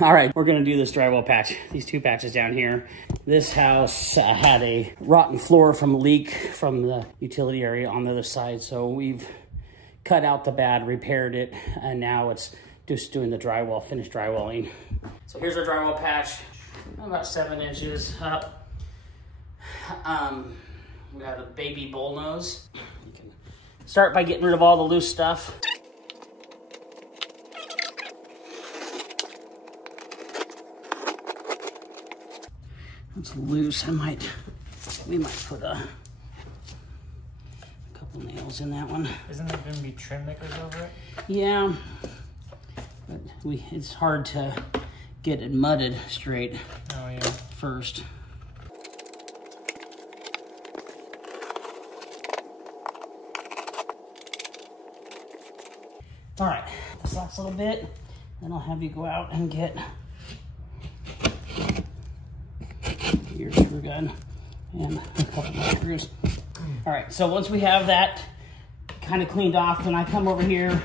All right, we're gonna do this drywall patch, these 2 patches down here. This house had a rotten floor from a leak from the utility area on the other side. So we've cut out the bad, repaired it, and now it's just doing the drywall, finished drywalling. So here's our drywall patch, about 7 inches up. We got a baby bullnose. You can start by getting rid of all the loose stuff. It's loose. We might put a couple nails in that one. Isn't there going to be trim that goes over it? Yeah, but it's hard to get it mudded straight. Oh yeah. First. All right, this last little bit, then I'll have you go out and get your screw gun and a couple more screws. All right, so once we have that kind of cleaned off, then I come over here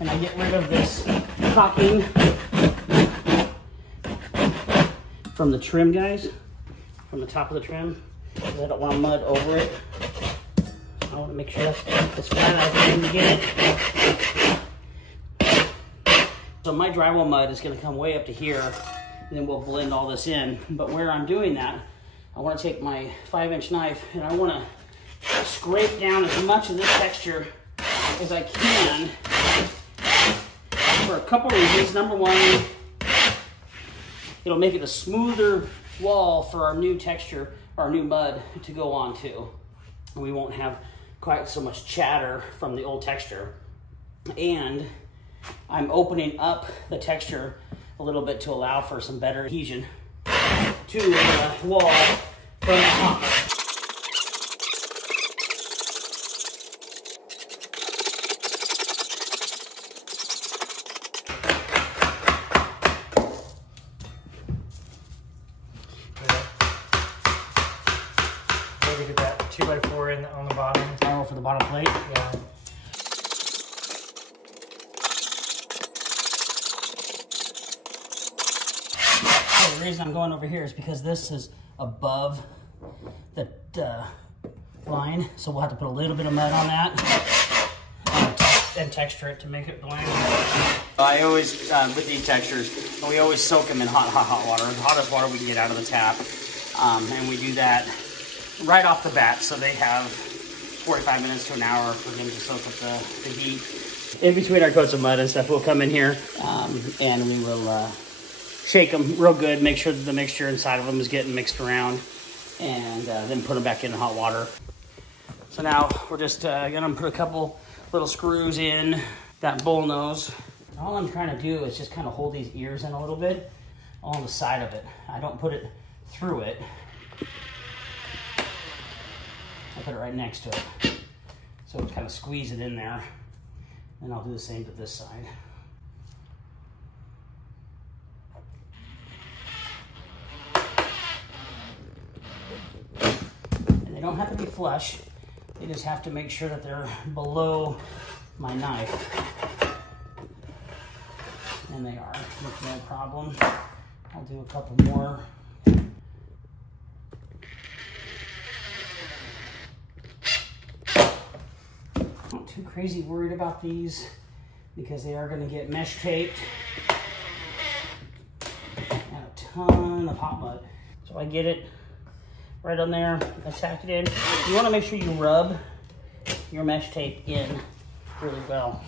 and I get rid of this caulking from the trim, guys, from the top of the trim, because I don't want to mud over it. I want to make sure that's as flat as I can get it. So my drywall mud is going to come way up to here, and then we'll blend all this in. But where I'm doing that, I want to take my 5-inch knife and I want to scrape down as much of this texture as I can for a couple reasons. Number one, it'll make it a smoother wall for our new texture, our new mud to go on to. And we won't have quite so much chatter from the old texture. And I'm opening up the texture a little bit to allow for some better adhesion to the wall from the hot mud. Maybe get that 2x4 in on the bottom. Oh, for the bottom plate? Yeah. So the reason I'm going over here is because this is above the line, so we'll have to put a little bit of mud on that and texture it to make it blend. I always, with these textures, we always soak them in hot water, the hottest water we can get out of the tap, and we do that right off the bat, so they have 45 minutes to an hour for them to soak up the heat. In between our coats of mud and stuff, we'll come in here and we will shake them real good, make sure that the mixture inside of them is getting mixed around, and then put them back in hot water. So now we're just gonna put a couple little screws in that bull nose. All I'm trying to do is just kind of hold these ears in a little bit on the side of it. I don't put it through it. I put it right next to it. So kind of squeeze it in there. And I'll do the same to this side. And they don't have to be flush. They just have to make sure that they're below my knife. And they are, with no problem. I'll do a couple more. Not too crazy worried about these because they are going to get mesh taped and a ton of hot mud. So I get it right on there, I tack it in. You want to make sure you rub your mesh tape in really well.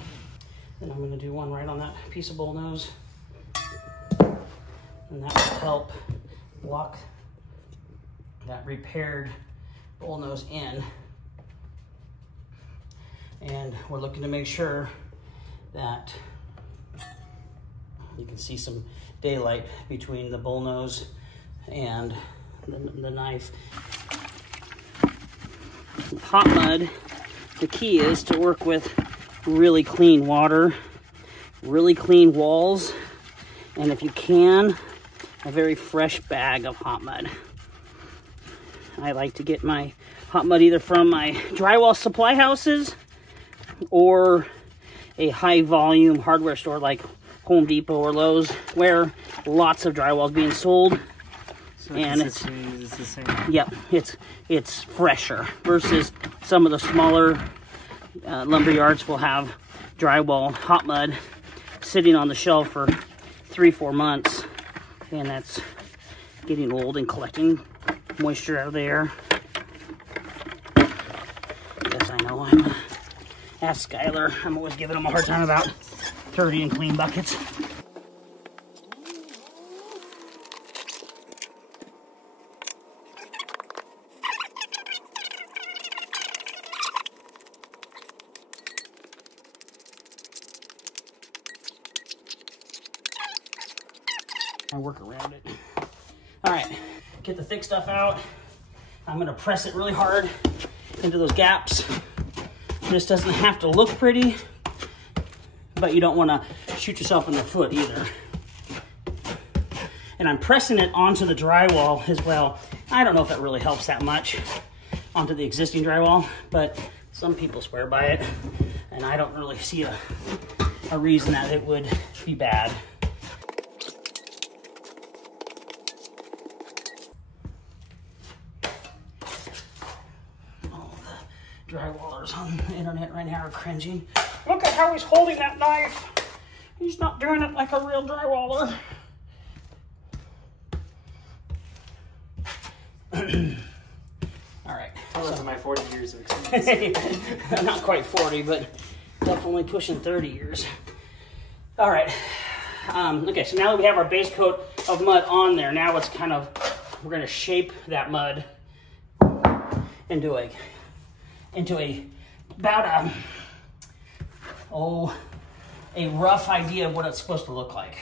Then I'm going to do one right on that piece of bull nose, and that will help lock that repaired bull nose in. And we're looking to make sure that you can see some daylight between the bull nose and the knife. Hot mud, the key is to work with really clean water, really clean walls, and if you can, a very fresh bag of hot mud. I like to get my hot mud either from my drywall supply houses or a high volume hardware store like Home Depot or Lowe's, where lots of drywall is being sold. So And it's the same. Yep, it's fresher versus some of the smaller lumber yards will have drywall, hot mud, sitting on the shelf for 3-4 months, and that's getting old and collecting moisture out of the air. Yes, I know. Ask Skylar. I'm always giving him a hard time about dirty and clean buckets. I work around it. All right, get the thick stuff out. I'm gonna press it really hard into those gaps. This doesn't have to look pretty, but you don't wanna shoot yourself in the foot either. And I'm pressing it onto the drywall as well. I don't know if that really helps that much onto the existing drywall, but some people swear by it, and I don't really see a reason that it would be bad. Drywallers on the internet right now are cringing. Look at how he's holding that knife. He's not doing it like a real drywaller. All right. Tell us my 40 years of experience. Not quite 40, but definitely pushing 30 years. All right. Okay, so now that we have our base coat of mud on there, now it's kind of, we're going to shape that mud into about a rough idea of what it's supposed to look like.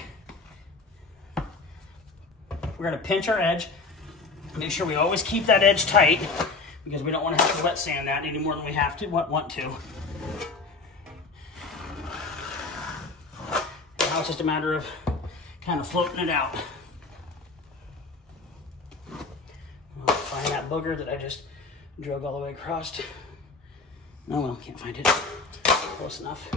We're gonna pinch our edge, make sure we always keep that edge tight because we don't want to have to wet sand that any more than we have to want to. Now it's just a matter of kind of floating it out. I'll find that booger that I just drug all the way across. Oh well, can't find it. Close enough.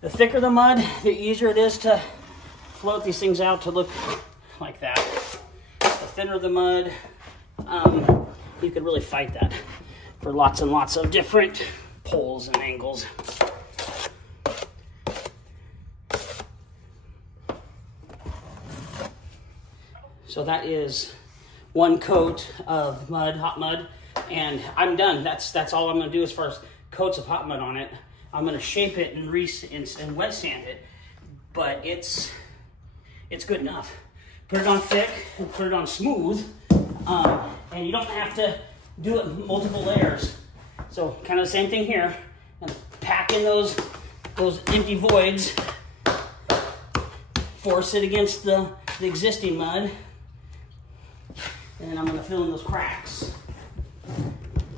The thicker the mud, the easier it is to float these things out to look like that. The thinner the mud, you could really fight that for lots and lots of different poles and angles. So that is one coat of mud, hot mud, and I'm done. That's all I'm gonna do as far as coats of hot mud on it. I'm gonna shape it and wet sand it, but it's good enough. Put it on thick and put it on smooth, and you don't have to do it in multiple layers. So kind of the same thing here. And pack in those empty voids, force it against the existing mud. And I'm gonna fill in those cracks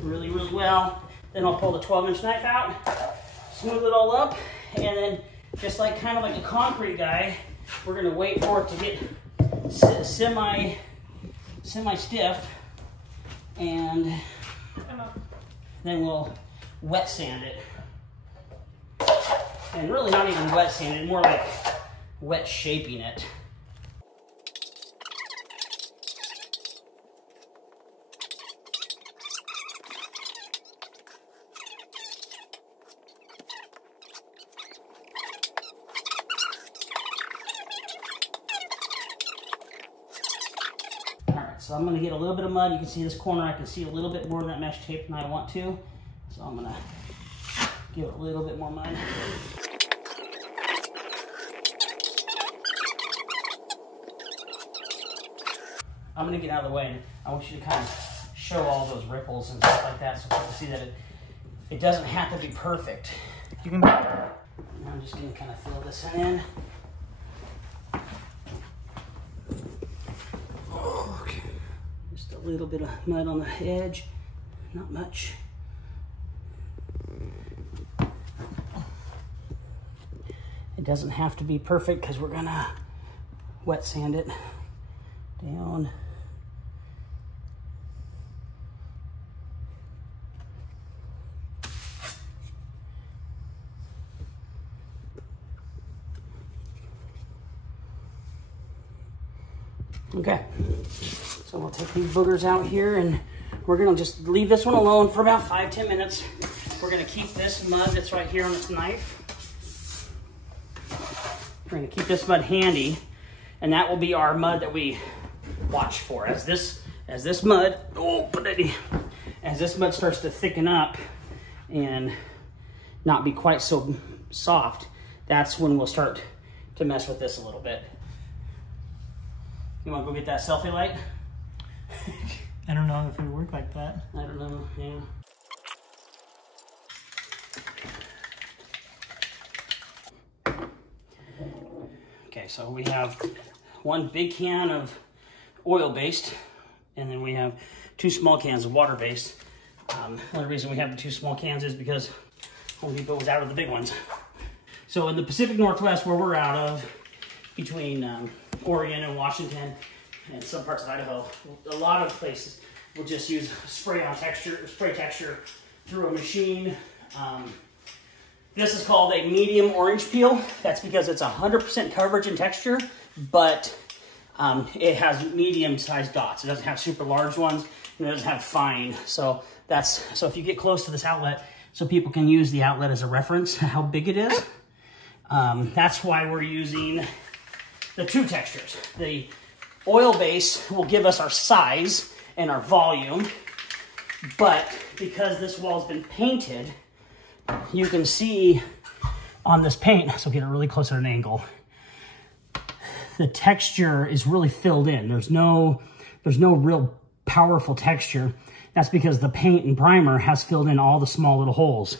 really, really well. Then I'll pull the 12-inch knife out, smooth it all up, and then just like kind of like a concrete guy, we're gonna wait for it to get semi-stiff, and then we'll wet sand it. And really not even wet sand it, more like wet shaping it. So I'm going to get a little bit of mud. You can see this corner. I can see a little bit more of that mesh tape than I want to. So I'm going to give it a little bit more mud. I'm going to get out of the way, and I want you to kind of show all those ripples and stuff like that so people see that it doesn't have to be perfect. You can. I'm just going to kind of fill this in. A little bit of mud on the edge, not much. It doesn't have to be perfect because we're gonna wet sand it down. Okay, so we'll take these boogers out here and we're gonna just leave this one alone for about 5-10 minutes. We're gonna keep this mud that's right here on this knife. We're gonna keep this mud handy, and that will be our mud that we watch for. As this mud, as this mud starts to thicken up and not be quite so soft, that's when we'll start to mess with this a little bit. You wanna go get that selfie light? I don't know if it would work like that. I don't know, yeah. Okay, so we have one big can of oil-based, and then we have 2 small cans of water-based. Another reason we have the 2 small cans is because Home Depot was out of the big ones. So in the Pacific Northwest, where we're out of, between Oregon and Washington and some parts of Idaho, a lot of places will just use spray texture through a machine. This is called a medium orange peel. That's because it's 100% coverage and texture, but it has medium-sized dots. It doesn't have super large ones, and it doesn't have fine. So if you get close to this outlet, so people can use the outlet as a reference how big it is. That's why we're using the 2 textures. The oil base will give us our size and our volume, but because this wall's been painted, you can see on this paint, so get it really close at an angle, the texture is really filled in. There's no real powerful texture. That's because the paint and primer has filled in all the small little holes.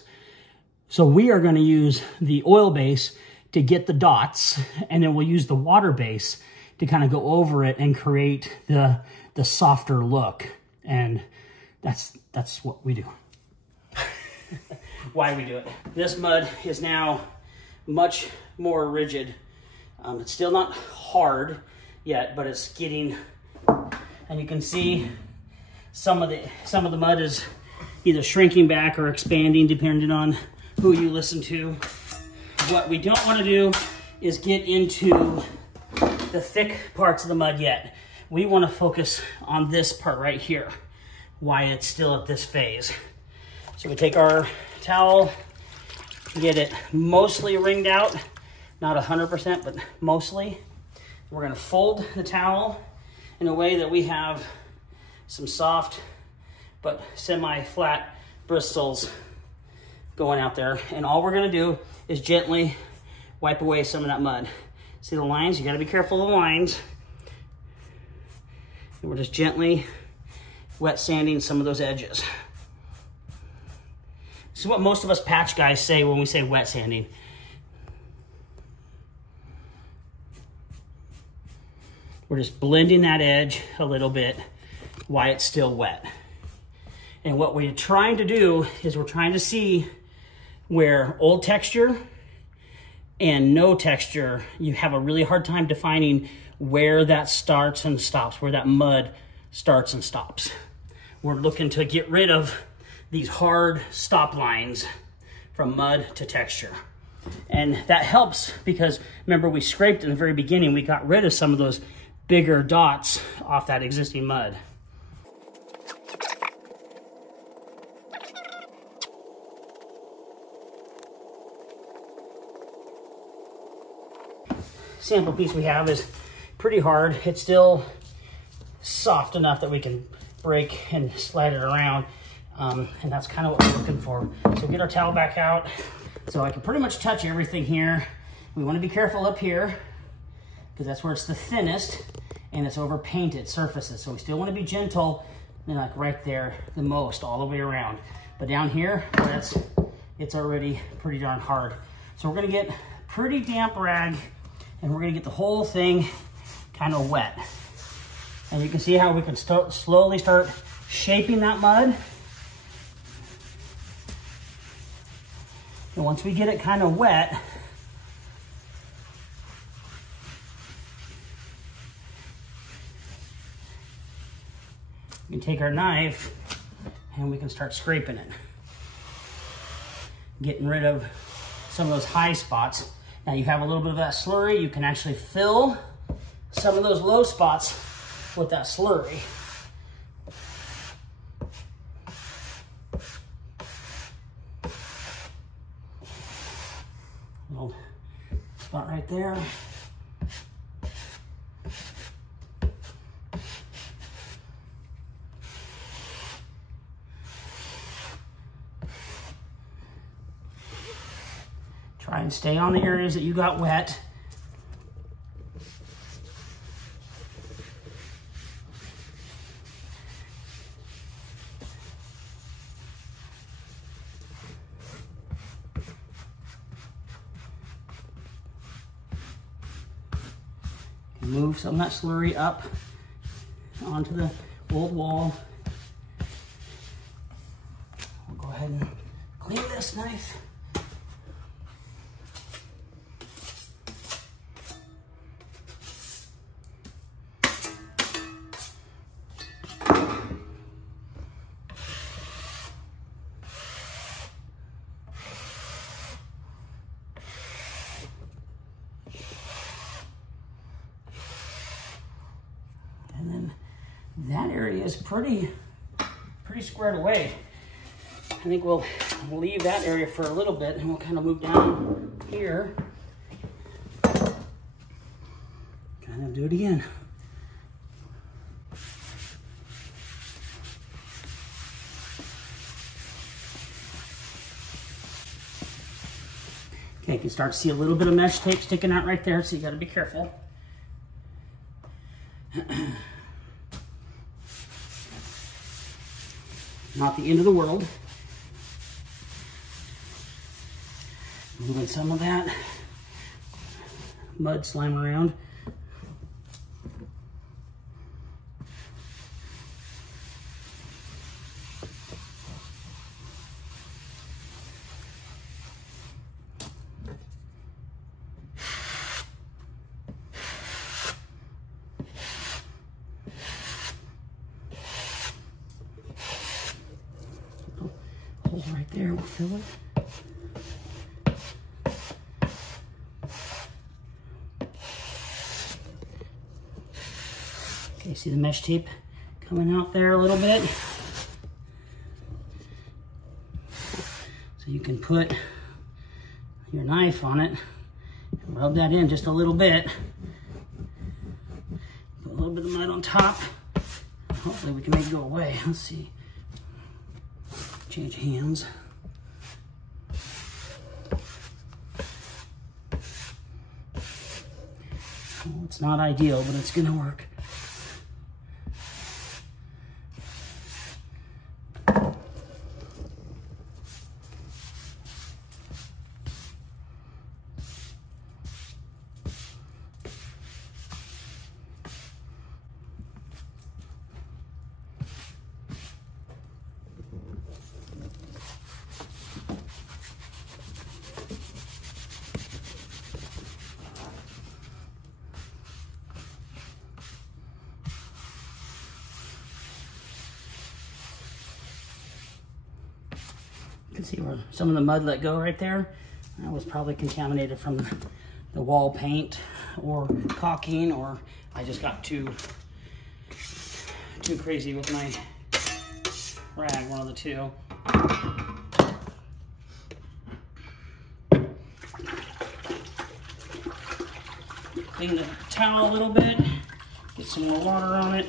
So we are going to use the oil base to get the dots, and then we'll use the water base to kind of go over it and create the softer look. And that's what we do. Why we do it. This mud is now much more rigid. It's still not hard yet, but it's getting, and you can see some of the mud is either shrinking back or expanding depending on who you listen to. What we don't want to do is get into the thick parts of the mud yet. We want to focus on this part right here, why it's still at this phase. So we take our towel, get it mostly wringed out, not 100%, but mostly. We're gonna fold the towel in a way that we have some soft but semi-flat bristles going out there. And all we're gonna do is gently wipe away some of that mud. See the lines? You gotta be careful of the lines. And we're just gently wet sanding some of those edges. This is what most of us patch guys say when we say wet sanding. We're just blending that edge a little bit while it's still wet. And what we're trying to do is we're trying to see where old texture and no texture, you have a really hard time defining where that starts and stops, where that mud starts and stops. We're looking to get rid of these hard stop lines from mud to texture. And that helps because remember we scraped in the very beginning, we got rid of some of those bigger dots off that existing mud. Sample piece we have is pretty hard. It's still soft enough that we can break and slide it around. And that's kind of what we're looking for. So get our towel back out. So I can pretty much touch everything here. We want to be careful up here because that's where it's the thinnest and it's over painted surfaces. So we still want to be gentle and like right there the most all the way around. But down here, it's already pretty darn hard. So we're going to get pretty damp rag and we're going to get the whole thing kind of wet. And you can see how we can slowly start shaping that mud. And once we get it kind of wet, we can take our knife and we can start scraping it. Getting rid of some of those high spots. Now you have a little bit of that slurry, you can actually fill some of those low spots with that slurry. Little spot right there. Try and stay on the areas that you got wet. Move some of that slurry up onto the old wall. We'll go ahead and clean this knife. That area is pretty squared away. I think we'll leave that area for a little bit and we'll kind of move down here. Kind of do it again. Okay, you can start to see a little bit of mesh tape sticking out right there, so you got to be careful. Not the end of the world. Moving some of that mud slime around. Hole right there, we'll fill it. Okay, see the mesh tape coming out there a little bit? So you can put your knife on it and rub that in just a little bit. Put a little bit of mud on top. Hopefully we can make it go away. Let's see. Change hands. Well, it's not ideal, but it's gonna work. You can see where some of the mud let go right there. That was probably contaminated from the wall paint or caulking, or I just got too crazy with my rag, one of the two. Clean the towel a little bit, get some more water on it.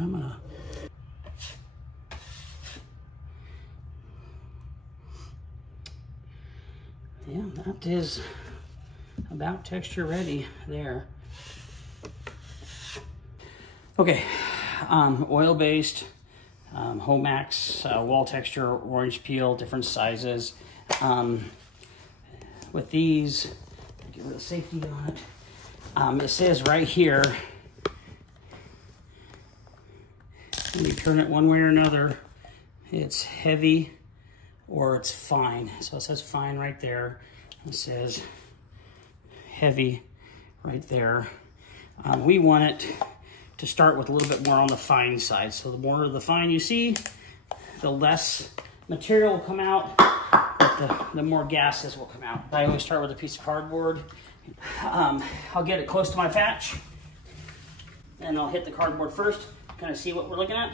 I'm gonna. Yeah, that is about texture ready there. Okay, oil-based, Homax, wall texture, orange peel, different sizes. With these, get rid of safety on it. It says right here, when you turn it one way or another, it's heavy or it's fine. So it says fine right there. It says heavy right there. We want it to start with a little bit more on the fine side. So the more of the fine you see, the less material will come out, but the more gases will come out. I always start with a piece of cardboard. I'll get it close to my patch, and I'll hit the cardboard first, kind of see what we're looking at.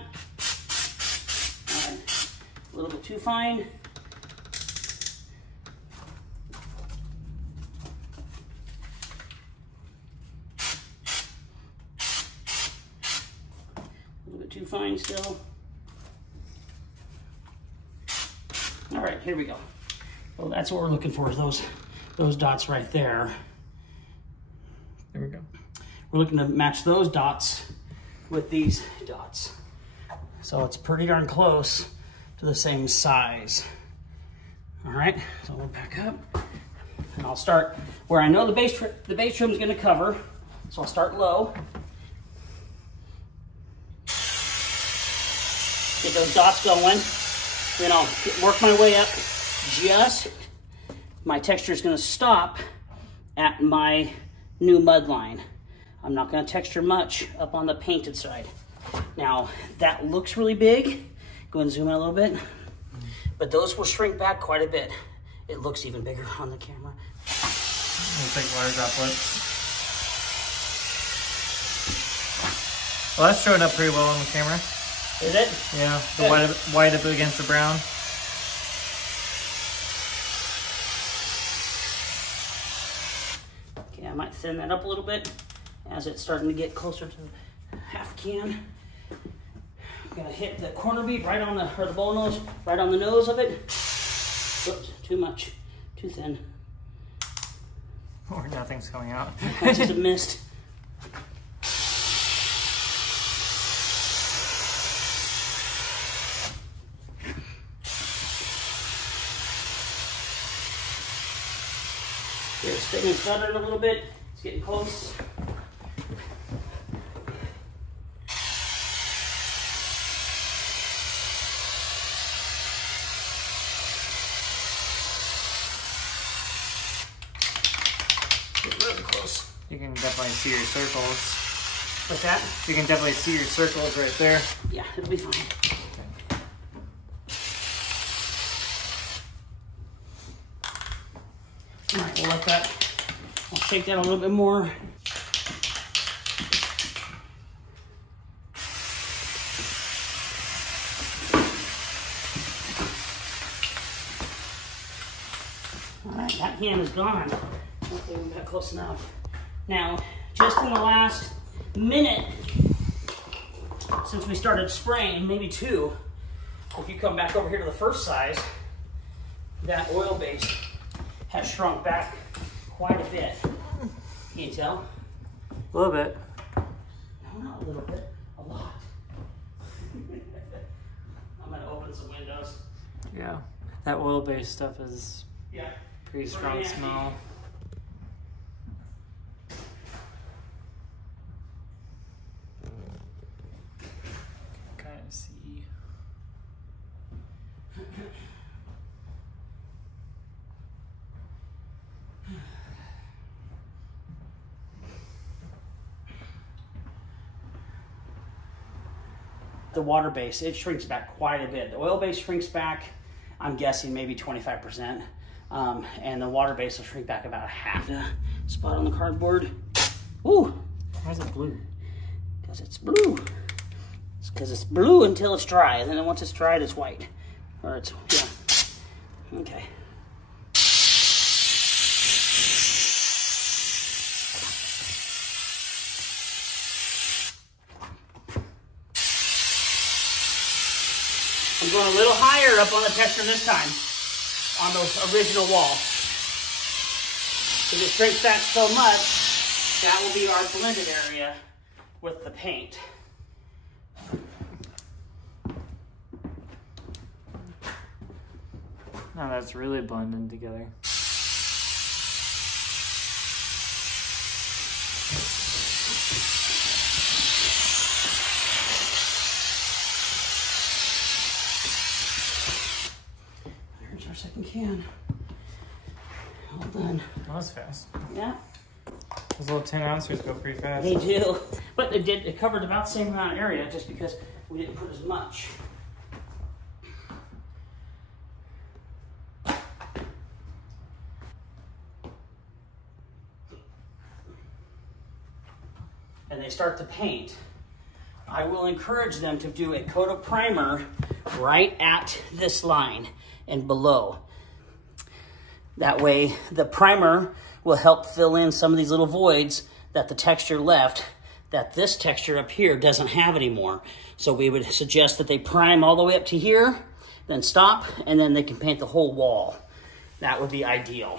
All right. A little bit too fine. A little bit too fine still. All right, here we go. Well, that's what we're looking for, is those dots right there. There we go. We're looking to match those dots with these dots. So it's pretty darn close to the same size. All right, so we'll back up. And I'll start where I know the base trim is gonna cover. So I'll start low. Get those dots going. Then I'll work my way up. Just, my texture is gonna stop at my new mud line. I'm not gonna texture much up on the painted side. Now, that looks really big. Go and zoom in a little bit. But those will shrink back quite a bit. It looks even bigger on the camera. We'll take water droplet. Well, that's showing up pretty well on the camera. Is it? Yeah, the white up against the brown. Okay, I might thin that up a little bit as it's starting to get closer to half can. I'm gonna hit the corner bead right on the, or the bullnose, right on the nose of it. Oops, too much, too thin. Or nothing's coming out. That's just a mist. It's spinning and stuttering a little bit. It's getting close. Get really close. You can definitely see your circles. Like that? You can definitely see your circles right there. Yeah, it'll be fine. All right, we'll let that, I'll shake that a little bit more. All right, that can is gone. Hopefully we got close enough. Now, just in the last minute, since we started spraying, maybe two, if you come back over here to the first size, that oil base has shrunk back quite a bit. Can you tell? A little bit. No, not a little bit, a lot. I'm gonna open some windows. Yeah, that oil-based stuff is Yeah. pretty strong smell. Kind of see. The water base, it shrinks back quite a bit. The oil base shrinks back, I'm guessing maybe 25%. And the water base will shrink back about half the spot on the cardboard. Ooh. Why is it blue? Because it's blue. It's because it's blue until it's dry. And then once it's dried, it's white. Or it's, yeah. Okay. I'm going a little higher up on the texture this time on the original wall. Because it shrinks that so much, that will be our blended area with the paint. Now that's really blending together. There's our second can. All done. That was fast. Yeah. Those little 10 ounces go pretty fast. They do. But it covered about the same amount of area just because we didn't put as much. And they start to paint, I will encourage them to do a coat of primer right at this line and below. That way the primer will help fill in some of these little voids that the texture left that this texture up here doesn't have anymore. So we would suggest that they prime all the way up to here, then stop, and then they can paint the whole wall. That would be ideal.